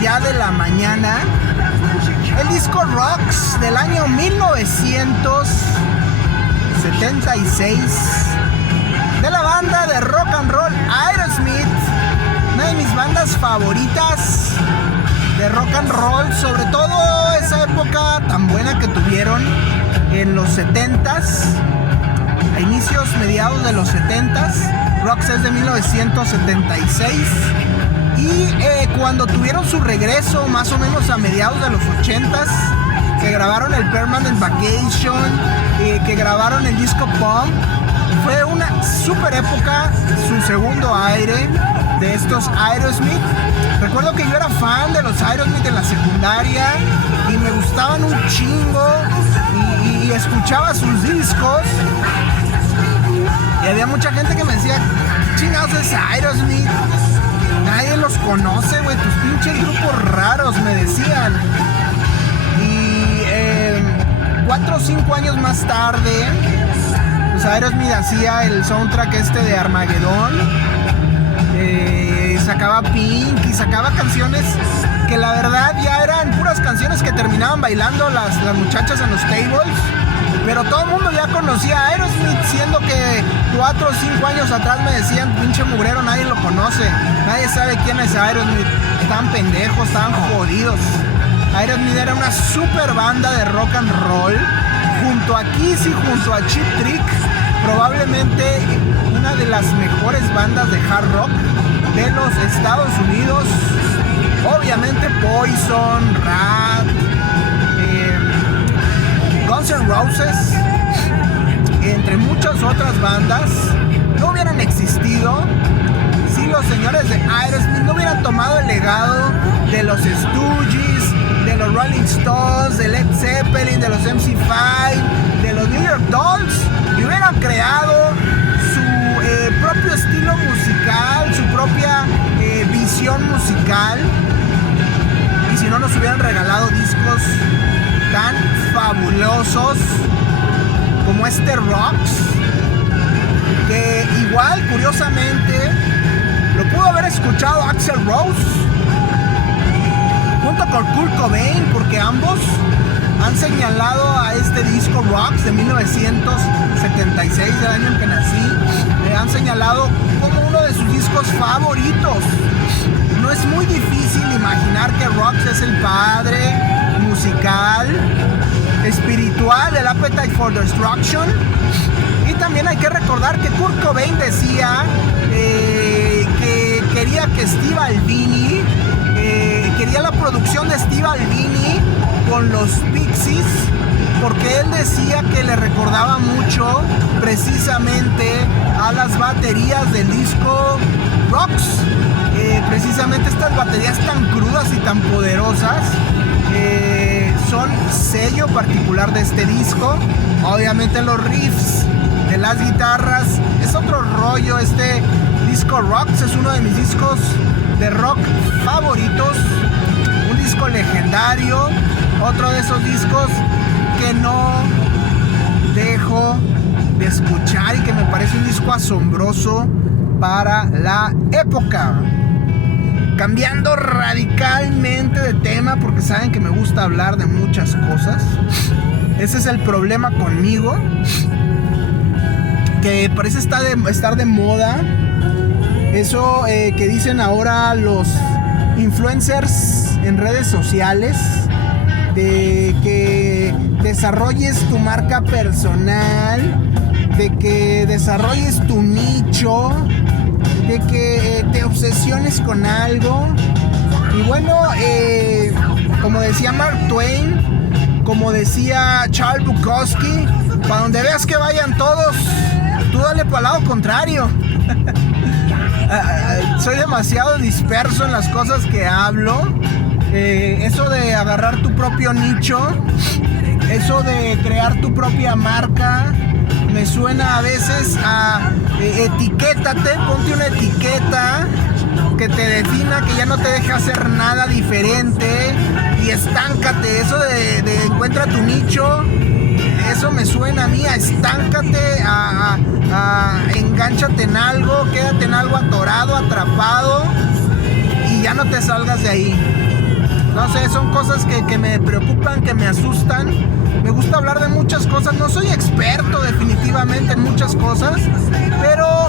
ya de la mañana, el disco Rocks del año 1976 de la banda de rock and roll Aerosmith, una de mis bandas favoritas de rock and roll, sobre todo esa época tan buena que tuvieron en los 70s, a inicios, mediados de los 70s. Rocks es de 1976 y cuando tuvieron su regreso más o menos a mediados de los 80s, que grabaron el Permanent Vacation, que grabaron el disco Pump, fue una super época, su segundo aire de estos Aerosmith. Recuerdo que yo era fan de los Aerosmith en la secundaria y me gustaban un chingo y escuchaba sus discos. Y había mucha gente que me decía, ¿qué chingados es Aerosmith? Nadie los conoce, güey, tus pinches grupos raros, me decían. Y 4 o 5 años más tarde, pues Aerosmith hacía el soundtrack de Armageddon. Sacaba Pink y sacaba canciones que la verdad ya eran puras canciones que terminaban bailando las muchachas en los tables. Pero todo el mundo ya conocía a Aerosmith, siendo que 4 o 5 años atrás me decían, pinche mugrero, nadie lo conoce, nadie sabe quién es Aerosmith. Estaban pendejos, estaban jodidos. Aerosmith era una super banda de rock and roll, junto a Kiss y junto a Cheap Trick, probablemente una de las mejores bandas de hard rock de los Estados Unidos. Obviamente Poison, Rat, Guns N' Roses, entre muchas otras bandas, no hubieran existido si los señores de Aerosmith no hubieran tomado el legado de los Stooges, de los Rolling Stones, de Led Zeppelin, de los MC5, de los New York Dolls, y hubieran creado su propio estilo musical, su propia visión musical. Y si no nos hubieran regalado discos tan fabulosos como este Rocks, que igual, curiosamente, lo pudo haber escuchado Axl Rose junto con Kurt Cobain, porque ambos han señalado a este disco Rocks de 1976, del año en que nací, han señalado como uno de sus discos favoritos. No es muy difícil imaginar que Rocks es el padre musical, espiritual del Appetite for Destruction. Y también hay que recordar que Kurt Cobain decía que quería que Steve Albini, quería la producción de Steve Albini con los Pixies, porque él decía que le recordaba mucho precisamente a las baterías del disco Rocks. Precisamente estas baterías tan crudas y tan poderosas son sello particular de este disco. Obviamente los riffs de las guitarras es otro rollo. Este disco Rocks es uno de mis discos de rock favoritos, un disco legendario, otro de esos discos que no dejo de escuchar y que me parece un disco asombroso para la época. Cambiando radicalmente de tema, porque saben que me gusta hablar de muchas cosas. Ese es el problema conmigo, que parece estar de moda eso que dicen ahora los influencers en redes sociales, de que desarrolles tu marca personal, de que desarrolles tu nicho, de que te obsesiones con algo. Y bueno, como decía Mark Twain, como decía Charles Bukowski, para donde veas que vayan todos, tú dale para el lado contrario. Soy demasiado disperso en las cosas que hablo. Eso de agarrar tu propio nicho, eso de crear tu propia marca, me suena a veces a etiquétate, ponte una etiqueta que te defina, que ya no te deje hacer nada diferente, y estáncate. Eso de encuentra tu nicho, eso me suena a mí a estáncate, a engánchate en algo, quédate en algo atorado, atrapado, y ya no te salgas de ahí. No sé, son cosas que me preocupan, que me asustan. Me gusta hablar de muchas cosas. No soy experto definitivamente en muchas cosas, pero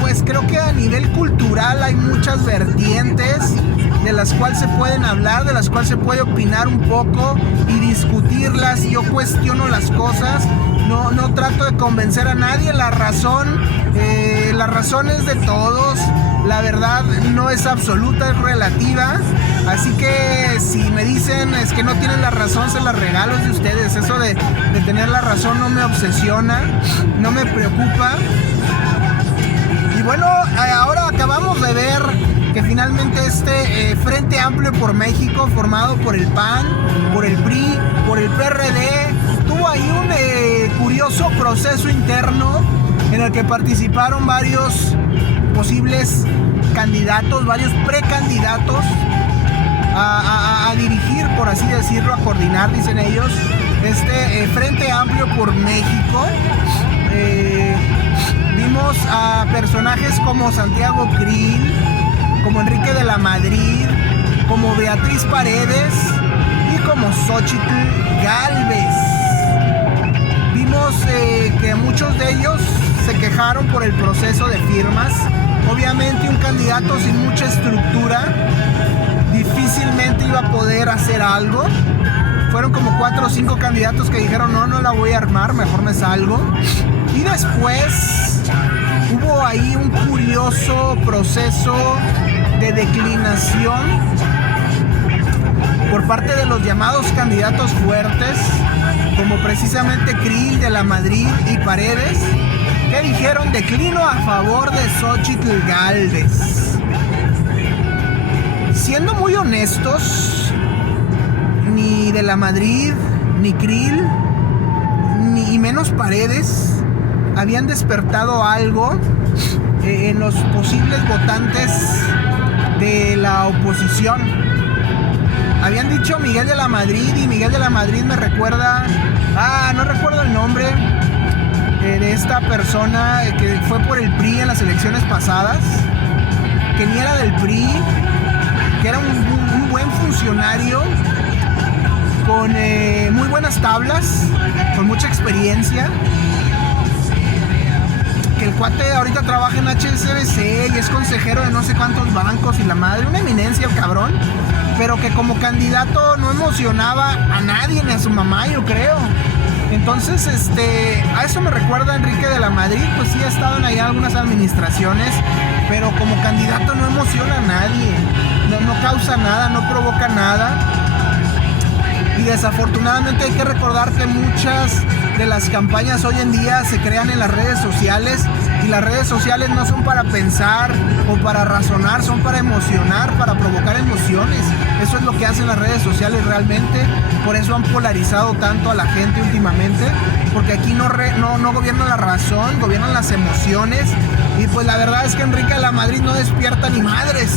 pues creo que a nivel cultural hay muchas vertientes de las cuales se pueden hablar, de las cuales se puede opinar un poco y discutirlas. Yo cuestiono las cosas, no trato de convencer a nadie. La razón es de todos. La verdad no es absoluta, es relativa. Así que si me dicen es que no tienen la razón, se las regalo, es de ustedes. Eso de tener la razón no me obsesiona, no me preocupa. Y bueno, ahora acabamos de ver que finalmente este Frente Amplio por México, formado por el PAN, por el PRI, por el PRD, tuvo ahí un curioso proceso interno en el que participaron varios posibles candidatos, varios precandidatos a dirigir, por así decirlo, a coordinar, dicen ellos, este Frente Amplio por México. Vimos a personajes como Santiago Krill, como Enrique de la Madrid, como Beatriz Paredes y como Xóchitl Gálvez. Vimos que muchos de ellos se quejaron por el proceso de firmas. Obviamente un candidato sin mucha estructura difícilmente iba a poder hacer algo. Fueron como 4 o 5 candidatos que dijeron no la voy a armar, mejor me salgo. Y después hubo ahí un curioso proceso de declinación por parte de los llamados candidatos fuertes, como precisamente Krill, de la Madrid y Paredes, que dijeron declino a favor de Xóchitl Gálvez. Siendo muy honestos, ni de la Madrid, ni Krill, ni menos Paredes habían despertado algo en los posibles votantes de la oposición. Habían dicho Miguel de la Madrid, y Miguel de la Madrid me recuerda, no recuerdo el nombre de esta persona que fue por el PRI en las elecciones pasadas, que ni era del PRI, que era un buen funcionario con muy buenas tablas, con mucha experiencia, que el cuate ahorita trabaja en HSBC y es consejero de no sé cuántos bancos y la madre, una eminencia el cabrón, pero que como candidato no emocionaba a nadie, ni a su mamá, yo creo. Entonces, a eso me recuerda Enrique de la Madrid. Pues sí ha estado en ahí algunas administraciones, pero como candidato no emociona a nadie, no causa nada, no provoca nada. Y desafortunadamente hay que recordar que muchas de las campañas hoy en día se crean en las redes sociales, y las redes sociales no son para pensar o para razonar, son para emocionar, para provocar emociones. Eso es lo que hacen las redes sociales realmente. Por eso han polarizado tanto a la gente últimamente, porque aquí no gobierna la razón, gobiernan las emociones. Y pues la verdad es que Enrique de la Madrid no despierta ni madres.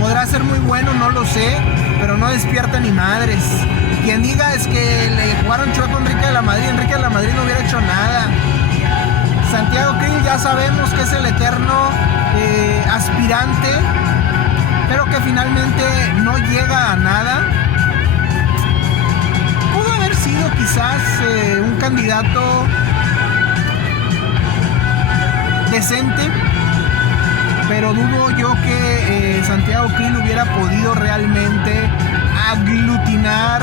Podrá ser muy bueno, no lo sé, pero no despierta ni madres. Quien diga es que le jugaron chueco a Enrique de la Madrid, Enrique de la Madrid no hubiera hecho nada. Santiago Krill ya sabemos que es el eterno aspirante, pero que finalmente no llega a nada. Pudo haber sido quizás un candidato decente, pero dudo yo que Santiago Krill hubiera podido realmente aglutinar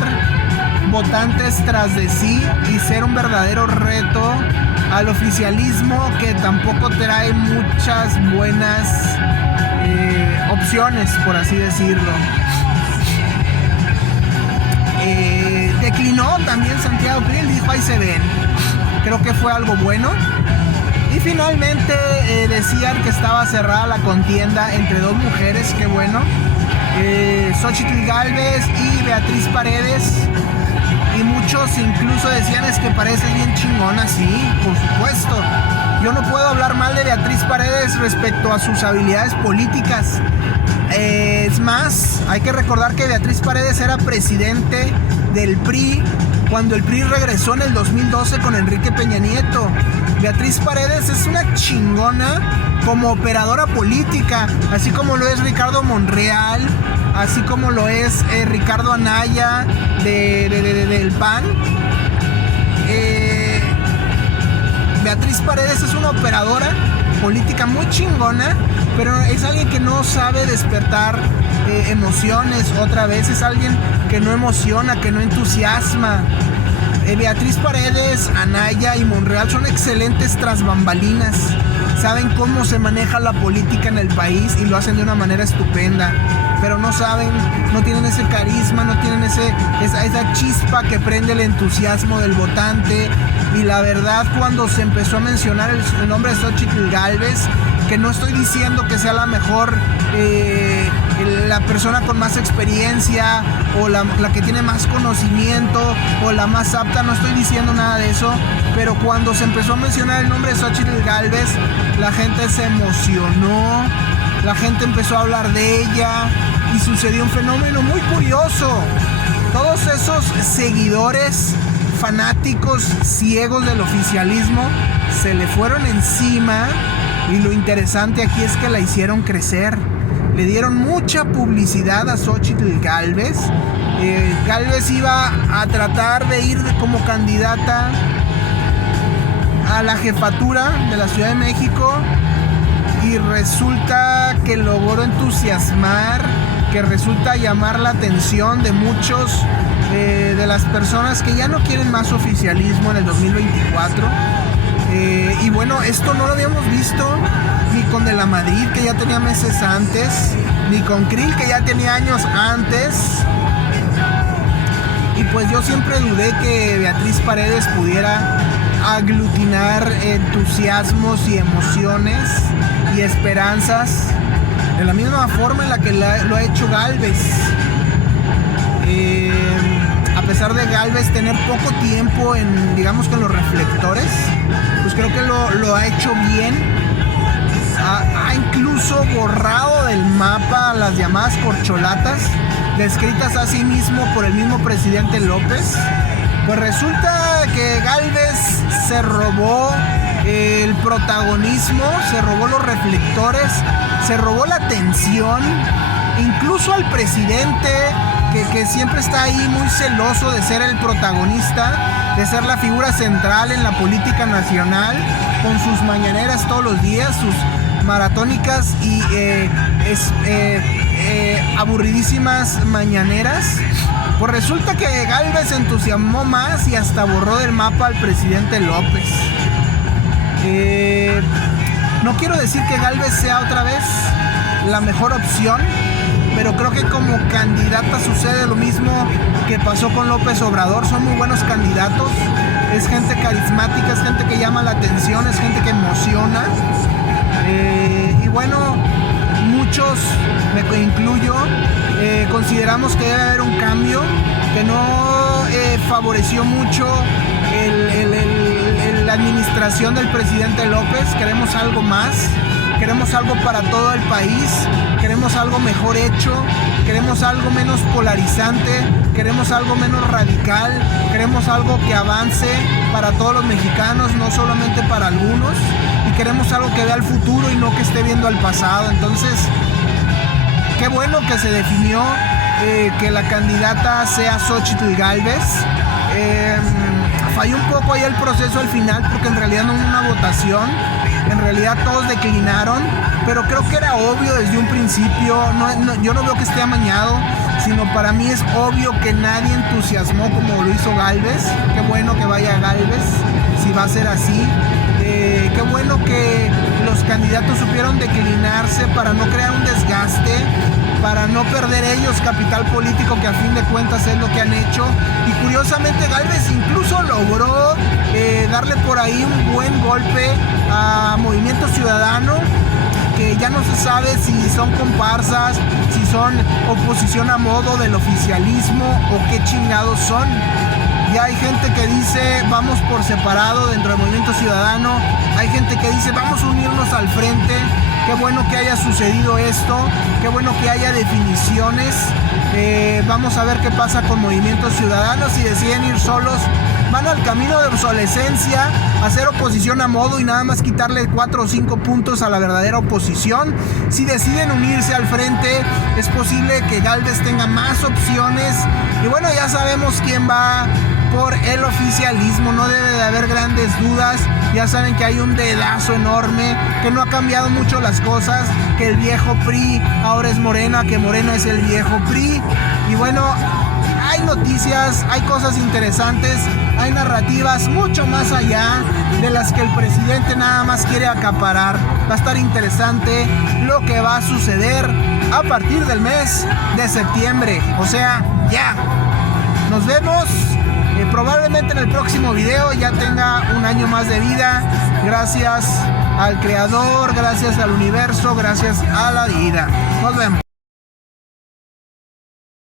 votantes tras de sí y ser un verdadero reto al oficialismo, que tampoco trae muchas buenas opciones, por así decirlo. Declinó también Santiago Krill, dijo ahí se ven. Creo que fue algo bueno. Y finalmente decían que estaba cerrada la contienda entre 2 mujeres, qué bueno. Xóchitl Gálvez y Beatriz Paredes. Y muchos incluso decían es que Paredes es bien chingona, sí, por supuesto. Yo no puedo hablar mal de Beatriz Paredes respecto a sus habilidades políticas. Es más, hay que recordar que Beatriz Paredes era presidente del PRI cuando el PRI regresó en el 2012 con Enrique Peña Nieto. Beatriz Paredes es una chingona como operadora política, así como lo es Ricardo Monreal, así como lo es Ricardo Anaya del PAN. Beatriz Paredes es una operadora política muy chingona, pero es alguien que no sabe despertar emociones. Otra vez es alguien que no emociona, que no entusiasma. Beatriz Paredes, Anaya y Monreal son excelentes tras bambalinas. Saben cómo se maneja la política en el país y lo hacen de una manera estupenda. Pero no saben, no tienen ese carisma, no tienen esa chispa que prende el entusiasmo del votante. Y la verdad, cuando se empezó a mencionar el nombre de Xóchitl Gálvez, que no estoy diciendo que sea la mejor, la persona con más experiencia o la que tiene más conocimiento o la más apta, no estoy diciendo nada de eso, pero cuando se empezó a mencionar el nombre de Xóchitl Gálvez, la gente se emocionó, la gente empezó a hablar de ella y sucedió un fenómeno muy curioso. Todos esos seguidores fanáticos ciegos del oficialismo se le fueron encima, y lo interesante aquí es que la hicieron crecer. Le dieron mucha publicidad a Xóchitl Gálvez. Gálvez iba a tratar de ir como candidata a la jefatura de la Ciudad de México, y resulta que logró entusiasmar, que resulta llamar la atención de muchos de las personas que ya no quieren más oficialismo en el 2024. Y bueno, esto no lo habíamos visto ni con De la Madrid, que ya tenía meses antes, ni con Krill, que ya tenía años antes. Y pues yo siempre dudé que Beatriz Paredes pudiera aglutinar entusiasmos y emociones y esperanzas de la misma forma en la que lo ha hecho Gálvez. A pesar de Gálvez tener poco tiempo en, digamos, con los reflectores, pues creo que lo ha hecho bien. Ha incluso borrado del mapa las llamadas corcholatas, descritas a sí mismo por el mismo presidente López. Pues resulta que Gálvez se robó el protagonismo, se robó los reflectores, se robó la atención, incluso al presidente, que siempre está ahí muy celoso de ser el protagonista, de ser la figura central en la política nacional, con sus mañaneras todos los días, sus maratónicas y aburridísimas mañaneras. Pues resulta que Gálvez se entusiasmó más y hasta borró del mapa al presidente López. No quiero decir que Gálvez sea otra vez la mejor opción, pero creo que como candidata sucede lo mismo que pasó con López Obrador. Son muy buenos candidatos, es gente carismática, es gente que llama la atención, es gente que emociona. Y bueno, muchos, me incluyo, consideramos que debe haber un cambio, que no favoreció mucho la administración del presidente López. Queremos algo más, queremos algo para todo el país, queremos algo mejor hecho, queremos algo menos polarizante, queremos algo menos radical, queremos algo que avance para todos los mexicanos, no solamente para algunos, y queremos algo que vea al futuro y no que esté viendo al pasado. Entonces, qué bueno que se definió que la candidata sea Xóchitl Gálvez. Falló un poco ahí el proceso al final, porque en realidad no hubo una votación, en realidad todos declinaron, pero creo que era obvio desde un principio. Yo no veo que esté amañado, sino para mí es obvio que nadie entusiasmó como lo hizo Gálvez. Qué bueno que vaya Gálvez, si va a ser así. Qué bueno que los candidatos supieron declinarse para no crear un desgaste, para no perder ellos capital político, que a fin de cuentas es lo que han hecho. Y curiosamente Gálvez incluso logró darle por ahí un buen golpe a Movimiento Ciudadano, que ya no se sabe si son comparsas, si son oposición a modo del oficialismo o qué chingados son. Ya hay gente que dice vamos por separado dentro del Movimiento Ciudadano, hay gente que dice vamos a unirnos al frente. Qué bueno que haya sucedido esto, qué bueno que haya definiciones. Vamos a ver qué pasa con Movimientos Ciudadanos, si deciden ir solos van al camino de obsolescencia, hacer oposición a modo y nada más quitarle 4 o 5 puntos a la verdadera oposición. Si deciden unirse al frente, es posible que Gálvez tenga más opciones. Y bueno, ya sabemos quién va por el oficialismo, no debe de haber grandes dudas. Ya saben que hay un dedazo enorme, que no ha cambiado mucho las cosas, que el viejo PRI ahora es Morena, que Morena es el viejo PRI. Y bueno, hay noticias, hay cosas interesantes, hay narrativas mucho más allá de las que el presidente nada más quiere acaparar. Va a estar interesante lo que va a suceder a partir del mes de septiembre, o sea, ya. Nos vemos. Probablemente en el próximo video ya tenga un año más de vida. Gracias al creador, gracias al universo, gracias a la vida. Nos vemos.